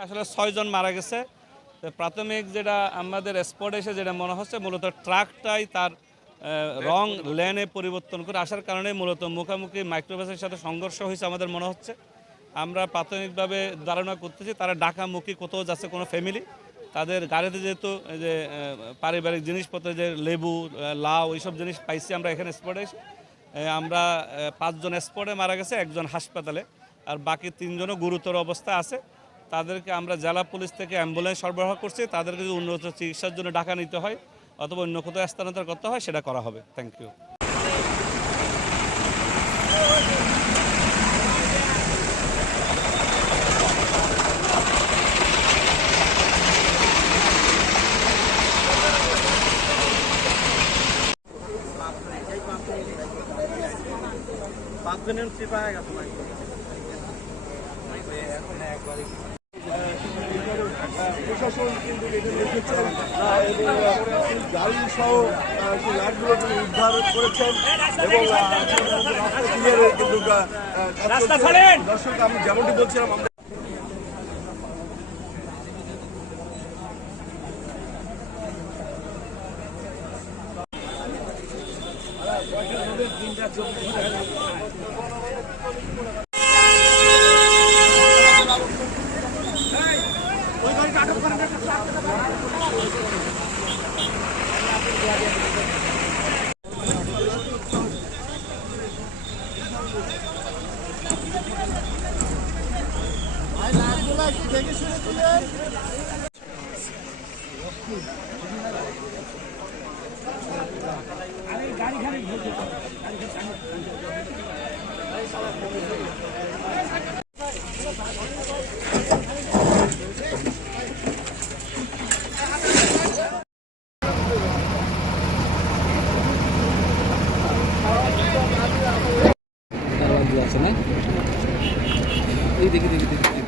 আসলে 6 জন মারা গেছে। প্রাথমিক যেটা আমাদের স্পটে এসে যেটা মনে হচ্ছে মূলত ট্রাকটাই তার রং লেনে পরিবর্তন করে আসার কারণে মূলত মুখোমুখি মাইক্রোবাসের সাথে সংঘর্ষ হয়েছে আমাদের মনে হচ্ছে। আমরা প্রাথমিকভাবে ধারণা করতেছি তারা ঢাকামুখী কোথাও যাচ্ছে কোনো ফ্যামিলি, তাদের গাড়িতে যেহেতু যে পারিবারিক জিনিসপত্র যে লেবু লাউ এইসব জিনিস পাইছি আমরা এখানে স্পটে এসে। আমরা 5 জন স্পটে মারা গেছে, 1 জন হাসপাতালে, আর বাকি 3 জনও গুরুতর অবস্থা আছে। তাদেরকে আমরা জেলা পুলিশ থেকে অ্যাম্বুলেন্স সরবরাহ করছি। তাদেরকে যদি উন্নত চিকিৎসার জন্য ঢাকা নিতে হয় অথবা অন্য কোথাও স্থানান্তর করতে হয় সেটা করা হবে। Thank you. প্রশাসন কিন্তু এখানে এসেছেন এবং গাড়ি সহ লাইটগুলো তিনি উদ্ধার করেছেন এবং রাস্তা ক্লিয়ার কিন্তু দর্শক আমি যেমনটি বলছিলাম আমরা দেখে শুনে তুলেন। আছে না? এই দেখি